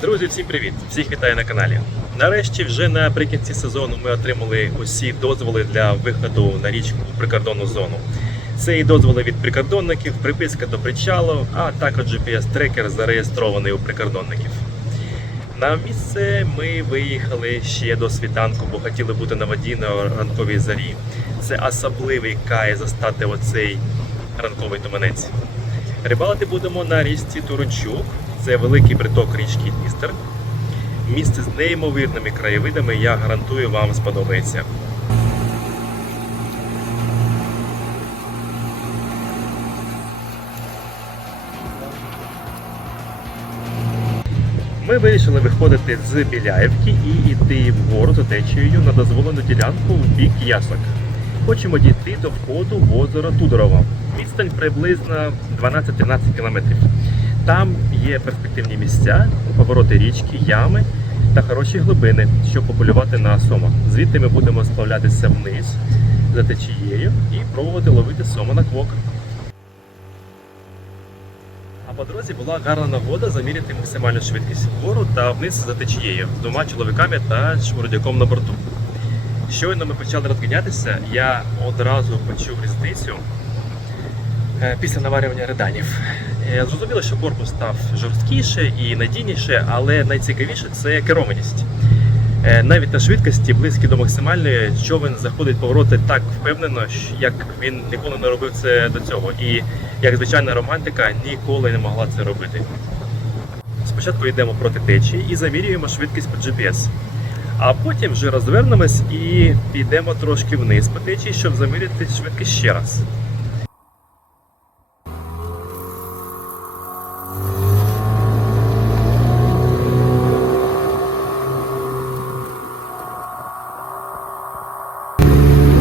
Друзі, всім привіт! Всіх вітаю на каналі. Нарешті, вже наприкінці сезону ми отримали усі дозволи для виходу на річку у прикордонну зону. Це і дозволи від прикордонників, приписка до причалу, а також GPS-трекер зареєстрований у прикордонників. На місце ми виїхали ще до світанку, бо хотіли бути на воді на ранковій зарі. Це особливий кайф застати оцей ранковий туманець. Рибалити будемо на річці Турунчук. Це великий приток річки Дністер. Місце з неймовірними краєвидами, я гарантую, вам сподобається. Ми вирішили виходити з Біляєвки і йти вгору за течією на дозволену ділянку в бік Ясок. Хочемо дійти до входу в озеро Tudorovo. Відстань приблизно 12-13 км. Там є перспективні місця, повороти річки, ями та хороші глибини, щоб пополювати на сома. Звідти ми будемо сплавлятися вниз за течією і пробувати ловити сома на квок. А по дорозі була гарна нагода заміряти максимальну швидкість вгору та вниз за течією з 2 чоловіками та шмурдяком на борту. Щойно ми почали розганятися, я одразу почув різницю після наварювання реданів. Зрозуміло, що корпус став жорсткіше і надійніше, але найцікавіше – це керованість. Навіть на швидкості, близькі до максимальної, човен заходить в повороти так впевнено, як він ніколи не робив це до цього. І як звичайна романтика ніколи не могла це робити. Спочатку йдемо проти течії і замірюємо швидкість по GPS. А потім вже розвернемось і підемо трошки вниз по течії, щоб заміряти швидкість ще раз.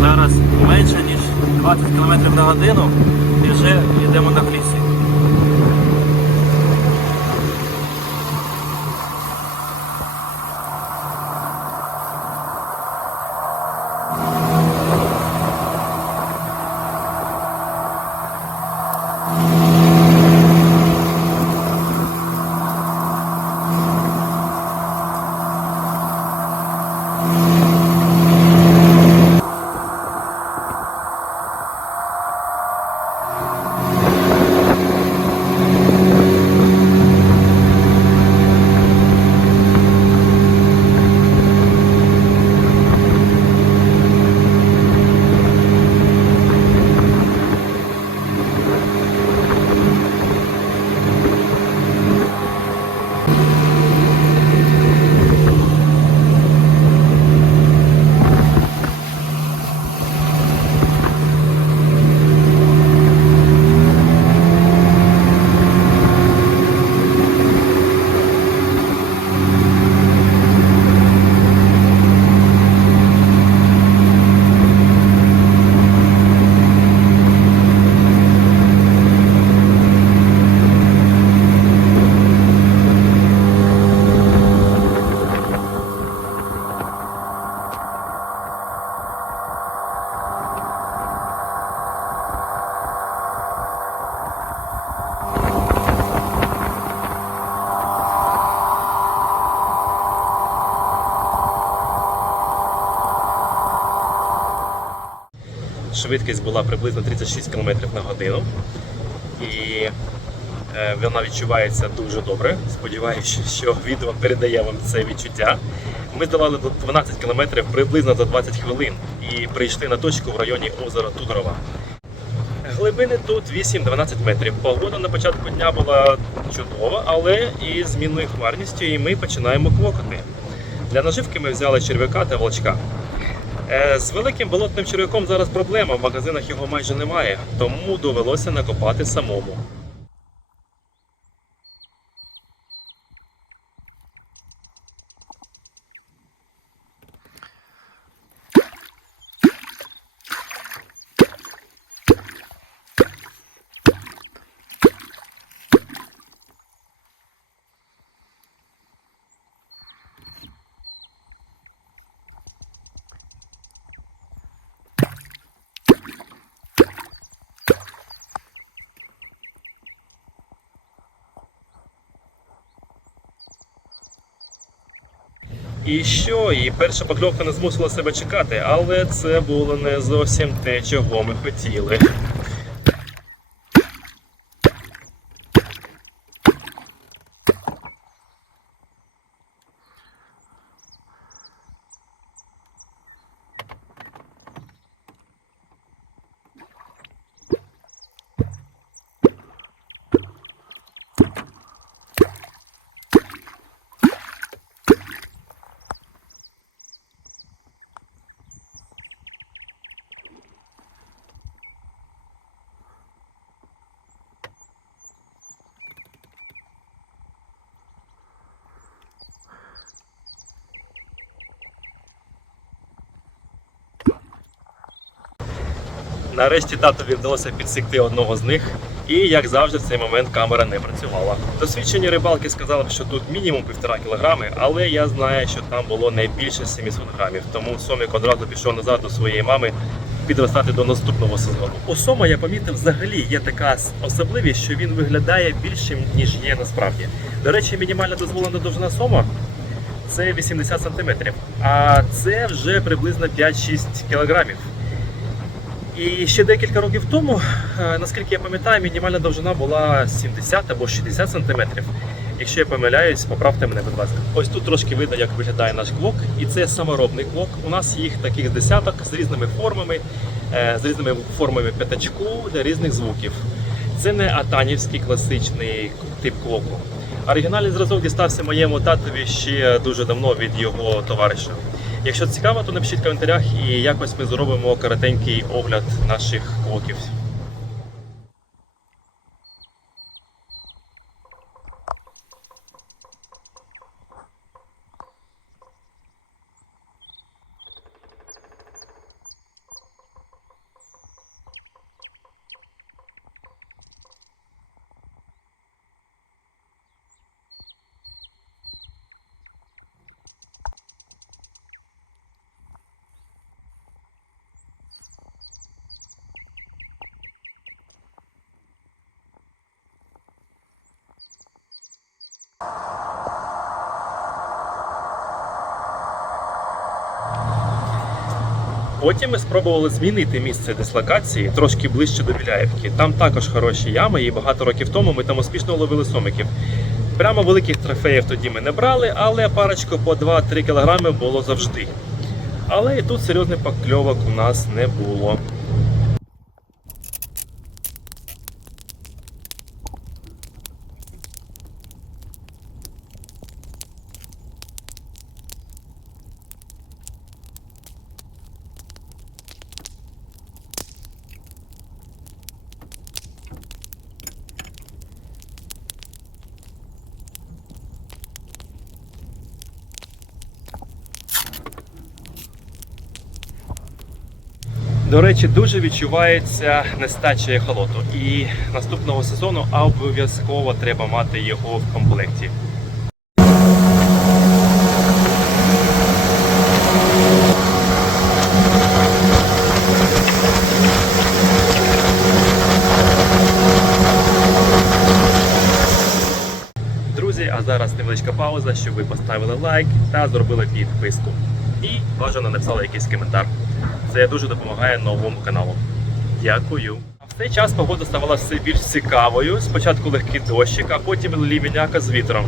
Зараз менше ніж 20 км на годину і вже йдемо на флісі. Швидкість була приблизно 36 км на годину і вона відчувається дуже добре. Сподіваюся, що відео передає вам це відчуття. Ми здолали до 12 км приблизно за 20 хвилин і прийшли на точку в районі озера Tudorovo. Глибини тут 8-12 метрів. Погода на початку дня була чудова, але із змінною хмарністю і ми починаємо квокати. Для наживки ми взяли черв'яка та волчка. З великим болотним черв'яком зараз проблема, в магазинах його майже немає, тому довелося накопати самому. І що? І перша покльовка не змусила себе чекати, але це було не зовсім те, чого ми хотіли. Нарешті татові вдалося підсікти одного з них, і, як завжди, в цей момент камера не працювала. Досвідчені рибалки сказали б, що тут мінімум 1,5 кг, але я знаю, що там було не більше 700 грамів, тому Сомик одразу пішов назад до своєї мами підростати до наступного сезону. У Сома, я помітив, взагалі є така особливість, що він виглядає більшим, ніж є насправді. До речі, мінімальна дозволена довжина Сома – це 80 см, а це вже приблизно 5-6 кг. І ще декілька років тому, наскільки я пам'ятаю, мінімальна довжина була 70 або 60 см. Якщо я помиляюсь, поправте мене, будь ласка. Ось тут трошки видно, як виглядає наш квок, і це саморобний квок. У нас їх таких десяток з різними формами п'ятачку для різних звуків. Це не атанівський класичний тип квоку. Оригінальний зразок дістався моєму татові ще дуже давно від його товариша. Якщо цікаво, то напишіть в коментарях і якось ми зробимо коротенький огляд наших квоків. Потім ми спробували змінити місце дислокації трошки ближче до Біляєвки. Там також хороші ями, і багато років тому ми там успішно ловили сомиків. Прямо великих трофеїв тоді ми не брали, але парочку по 2-3 кг було завжди. Але і тут серйозних покльовок у нас не було. До речі, дуже відчувається нестача ехолоту, і наступного сезону обов'язково треба мати його в комплекті. Друзі, а зараз невеличка пауза, щоб ви поставили лайк та зробили підписку. І бажано написали якийсь коментар. Це дуже допомагає новому каналу. Дякую. А в цей час погода ставала все більш цікавою. Спочатку легкий дощик, а потім лівіняка з вітром.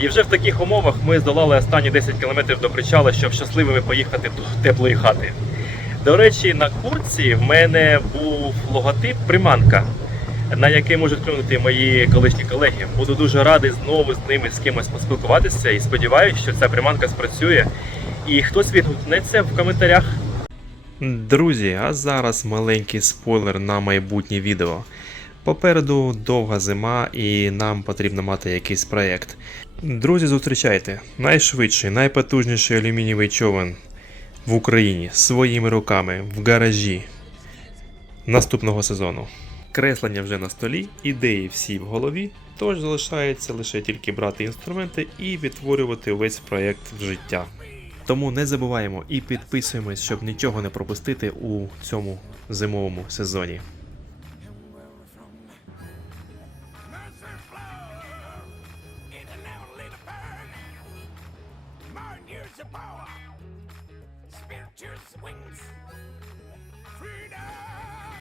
І вже в таких умовах ми здолали останні 10 км до причалу, щоб щасливими поїхати до теплої хати. До речі, на куртці в мене був логотип приманка, на який можуть клюнути мої колишні колеги. Буду дуже радий знову з ними з кимось поспілкуватися і сподіваюся, що ця приманка спрацює. І хтось відгукнеться в коментарях. Друзі, а зараз маленький спойлер на майбутнє відео. Попереду довга зима і нам потрібно мати якийсь проєкт. Друзі, зустрічайте! Найшвидший, найпотужніший алюмінієвий човен в Україні своїми руками в гаражі наступного сезону. Креслення вже на столі, ідеї всі в голові, тож залишається лише тільки брати інструменти і відтворювати весь проєкт в життя. Тому не забуваємо і підписуємось, щоб нічого не пропустити у цьому зимовому сезоні. Come on, use the power. Spirituous wings. Freedom!